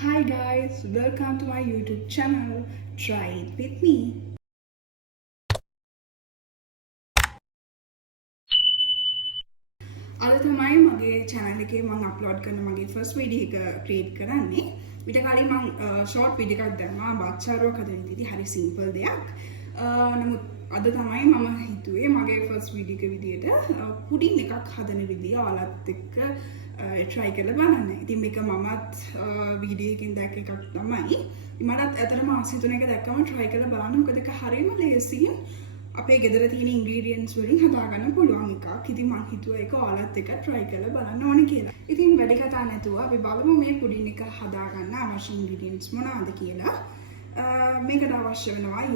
Hi guys, welcome to my YouTube channel. Try it with me. අද තමයි මගේ channel එකේ මම upload කරන මගේ first video එක create කරන්නේ. ඊට කලින් මම short video එකක් දැම්මා බච්චාරුවක් හදන විදිහට හරි simple දෙයක්. නමුත් අද තමයි මම හිතුවේ මගේ first video එක විදිහට පුඩින් එකක් හදන විදිය ඔයාලත් එක්ක try කරලා බලන්න. ඉතින් මේක මමත් වීඩියෝ එකකින් දැක්ක එකක් තමයි. මටත් ඇත්තටම ආසයි තුන එක දැක්කම try කරලා බලන්න. මොකද ඒක හරියම ලේසියෙන් අපේ ගෙදර තියෙන ingredients වලින් හදාගන්න පුළුවන් එකක්. ඉතින් මම හිතුවා ඒක ඔයාලත් එක්ක try කරලා බලන්න ඕනේ කියලා. ඉතින් වැඩි කතා නැතුව අපි බලමු මේ පුඩින් එක හදාගන්න අවශ්‍ය ingredients මොනවාද කියලා. මේකට අවශ්‍ය වෙනවා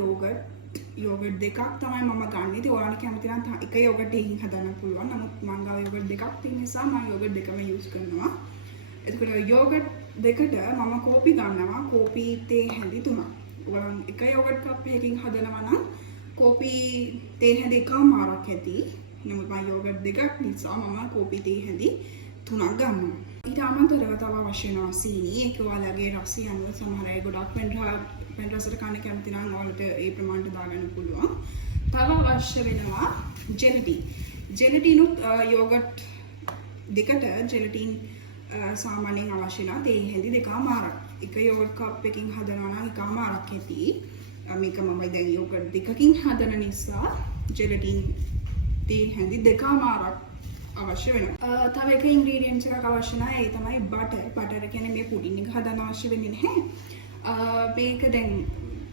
yogurt දෙකක් තමයි මම ගන්න. ඉතින් ඔයාලා කැමති නම් එක yogurt එකකින් හදන්න පුළුවන්. නමුත් මම ගාව yogurt දෙකක් තියෙන නිසා මම yogurt දෙකම use කරනවා. එතකොට yogurt දෙකට මම කෝපි ගන්නවා. කෝපි තේ හැඳි 3ක්. ඔයාලා එක yogurt cup එකකින් හදනවා නම් කෝපි තේ හැඳි එකමාරක් ඇති. නමුත් මම yogurt දෙකක් නිසා මම කෝපි තේ හැඳි 3ක් ගන්නවා. ඊට අමතරව තව අවශ්‍ය වෙනවා සීනි. ඒක ඔයාලගේ රසය අනුව සමහර අය ගොඩක් පැන් රසට කන්න කැමති නම් ඔයාලට ඒ ප්‍රමාණයට දාගන්න පුළුවන්. තව අවශ්‍ය වෙනවා ජෙලටින්. ජෙලටිනුත් යෝගට් දෙකට ජෙලටින් සාමාන්‍යයෙන් අවශ්‍ය නැහැ. තේ හැඳි දෙකමාරක්. එක යෝගට් කප් එකකින් හදනවා නම් එකමාරක් ඇති. මේක මම දැන් යෝගට් දෙකකින් හදන නිසා ජෙලටින් තේ හැඳි දෙකමාරක් අවශ්‍ය වෙනවා. තව එක ඉන්ග්‍රීඩියන්ට්ස් එකක් අවශ්‍ය නැහැ. ඒ තමයි බටර්. බටර් කියන්නේ මේ පුඩින් එක හදන්න අවශ්‍ය වෙන්නේ නැහැ. මේක දැන්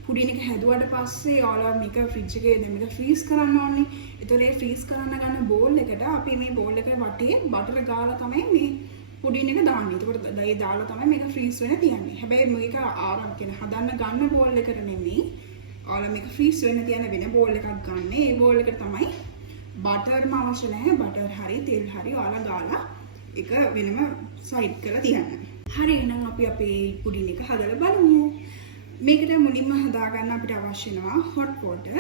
පුඩින් එක හැදුවට පස්සේ ඔයාලා මේක ෆ්‍රිජ් එකේ දැන් මේක ෆ්‍රීස් කරන්න ඕනේ. ඒතකොට ඒ ෆ්‍රීස් කරන්න ගන්න බෝල් එකට අපි මේ බෝල් එක වටේ බටර් ගාලා තමයි මේ පුඩින් එක දාන්නේ. ඒතකොට ඒ දාලා තමයි මේක ෆ්‍රීස් වෙන්න තියන්නේ. හැබැයි මේක ආරම් කියන හදන්න ගන්න බෝල් එකට නෙමෙයි. ඔයාලා මේක ෆ්‍රීස් වෙන්න තියන වෙන බෝල් එකක් ගන්න. ඒ බෝල් එකට තමයි බටර්ම අවශ්‍ය නැහැ. බටර් හරි තෙල් හරි ඔයාලා ගාලා එක වෙනම සයිඩ් කරලා තියන්න. හරි එහෙනම් අපි අපේ පුඩින් එක හදලා බලමු. මේකට මුලින්ම හදාගන්න අපිට අවශ්‍ය වෙනවා hot water.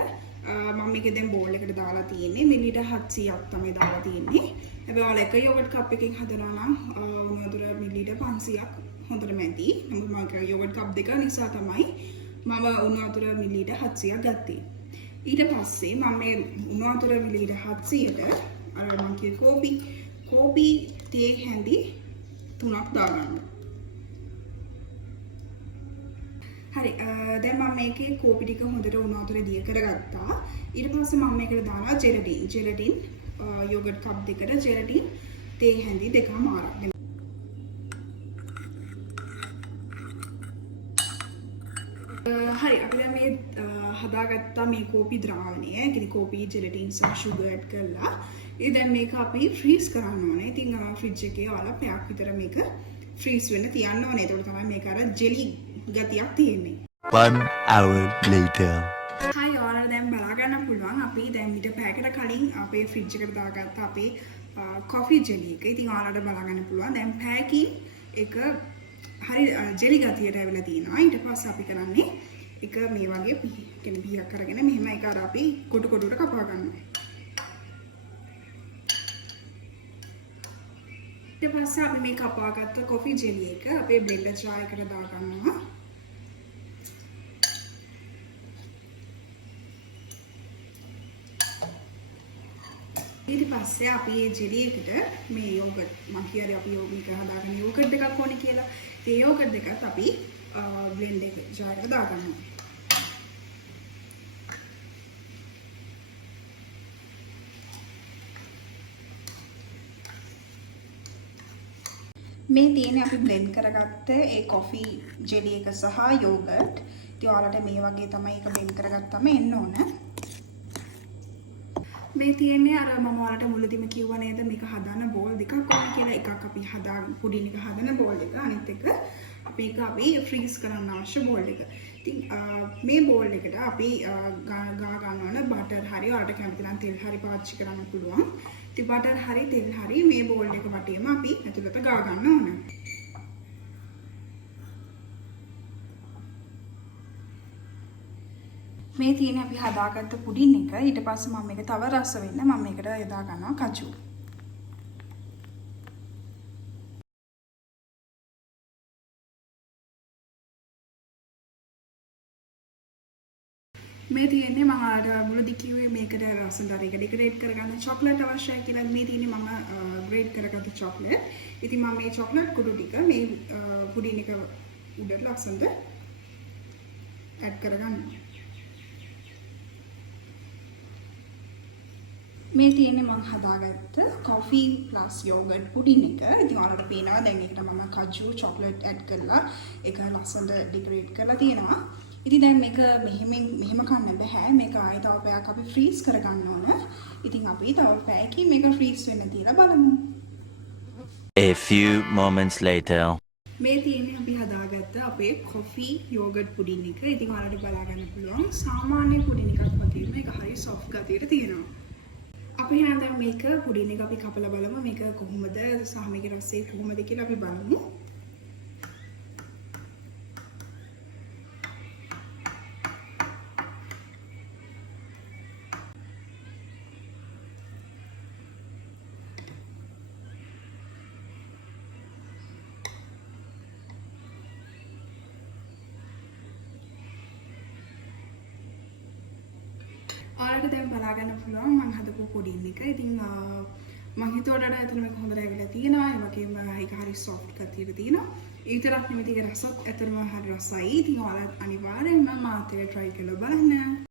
මම මේක දැන් බෝල් එකට දාලා තියෙන්නේ මිලිලීටර් 700ක් තමයි දාලා තියෙන්නේ. හැබැයි ඔයාලා එක යෝගට් කප් එකකින් හදනවා නම් උණු වතුර මිලිලීටර් 500ක් හොඳටම ඇති. නමුත් මම යෝගට් කප් දෙක නිසා තමයි මම උණු වතුර මිලිලීටර් 700ක් ගත්තේ. ඊට පස්සේ මම මේ උණු වතුර මිලිලීටර් 700ට අර මම කිය කෝපි තේ හැඳි 3ක් දාගන්නවා. හරි දැන් මම මේකේ කෝපි ටික හොඳට උණු වතුරේ දිය කරගත්තා. ඊට පස්සේ මම මේකට දානවා ජෙලටින් යෝගට් කප් දෙකට ජෙලටින් තේ හැඳි දෙකමාරක්. හරි අපි දැන් මේ හදාගත්ත මේ කෝපි ද්‍රාවණය, කියන්නේ කෝපි ජෙලටින් සහ සුගර් ඇඩ් කරලා ඉතින් දැන් මේක අපි ෆ්‍රීස් කරන්න ඕනේ. ඉතින් ෆ්‍රිජ් එකේ ඔයාලා පැයක් විතර මේක ෆ්‍රීස් වෙන්න තියන්න ඕනේ. ඒකට තමයි මේක අර ජෙලි ගතියක් තියෙන්නේ. 1 hour later. හයි ඔයාලා දැන් බලා ගන්න පුළුවන් අපි දැන් ඊට පැයකට කලින් අපේ ෆ්‍රිජ් එකට දාගත්ත අපේ කොෆි ජෙලි එක. ඉතින් ඔයාලට බලා ගන්න පුළුවන් දැන් පැයකින් එක හරි ජෙලි ගතියට ඇවිල්ලා තියෙනවා. ඊට පස්සේ අපි කරන්නේ එක මේ වගේ කියන්නේ පිහක් අරගෙන මෙහෙම එක අර අපි කොටු කොටුවට කපා ගන්නවා. ඊට පස්සේ අපි මේ කපාගත්ත කොෆි ජෙලි එක අපේ බ්ලෙන්ඩර් ජාර් එකට දාගන්නවා. ඊට පස්සේ අපි මේ ජෙලි එකට මේ යෝගට් මම කියන්නේ අපි මේක හදාගන්න යෝගට් දෙකක් ඕනේ කියලා. ඒ යෝගට් දෙකත් අපි බ්ලෙන්ඩර් ජාර් එකට දාගන්නවා. මේ තියෙන්නේ අපි බ්ලෙන්ඩ් කරගත්ත ඒ කොෆි ජෙලි එක සහ යෝගට්. ඉතින් ඔයාලට මේ වගේ තමයි ඒක බ්ලෙන්ඩ් කරගත්තම එන්න ඕන. මේ තියෙන්නේ අර මම ඔයාලට මුලදීම කිව්වා නේද මේක හදන්න බෝල් දෙකක් ඕනේ කියලා. එකක් අපි පුඩින් එක හදන බෝල් එක. අනිත් එක අපි ෆ්‍රීස් කරන්න අවශ්‍ය බෝල් එක. ඉතින් මේ බෝල් එකට අපි ගා ගන්නවන බටර් හරි ඔයාලට කැමති නම් තෙල් හරි පාවිච්චි කරන්න පුළුවන්. ඉතින් බටර් හරි තෙල් හරි මේ බෝල් එක වටේම අපි ඇතුළට ගා ගන්න ඕන. මේ තියෙන්නේ අපි හදාගත්ත පුඩින් එක. ඊට පස්සේ මම මේක තව රස වෙන්න මම මේකට යොදා ගන්නවා කජු. මේ තියෙන්නේ මම ආට මුලදී කිව්වේ මේකට රසදාරයක ඩෙකොරේට් කරගන්න චොක්ලට් අවශ්‍යයි කියලා. මේ තියෙන්නේ මම ග්‍රේට් කරගත්ත චොක්ලට්. ඉතින් මම මේ චොක්ලට් කුඩු ටික මේ පුඩින් එක උඩට ලස්සනට ඇඩ් කරගන්නවා. මේ තියෙන්නේ මම හදාගත්ත coffee plus yogurt පුඩින් එක. ඉතින් ඔයාලට පේනවා දැන් ඒකට මම කජු චොක්ලට් ඇඩ් කරලා ඒක ලස්සනට ඩෙකොරේට් කරලා තියෙනවා. ඉතින් දැන් මේක මෙහෙම කන්න බෑ. මේක ආයෙ තව පැයක් අපි ෆ්‍රීස් කරගන්න ඕන. ඉතින් අපි තව පැයකින් මේක ෆ්‍රීස් වෙන්න තියලා බලමු. A few moments later. මේ තියෙන්නේ අපි හදාගත්ත අපේ coffee yogurt පුඩින් එක. ඉතින් ඔයාලට බලා ගන්න පුළුවන් සාමාන්‍ය පුඩින් එකක් වගේම මේක හරිය soft ගතියට තියෙනවා. අපි එහෙනම් දැන් මේක පුඩින් එක අපි කපලා බලමු මේක කොහොමද සහ මේකේ රසය කොහොමද කියලා අපි බලමු. ඔයාලට දැන් බලා ගන්න පුළුවන් මම හදපු පුඩින් එක. ඉතින් මම හිතුවට වඩා ඇතුළේ මේක හොඳට ඇවිල්ලා තියෙනවා. ඒ වගේම ඒක හරි soft ගතියක තියෙනවා. ඒ විතරක් නෙමෙයි ඒක රසත් ඇත්තටම හරි රසයි. ඉතින් ඔයාලා අනිවාර්යෙන්ම මාත් ඒක try කරලා බලන්න.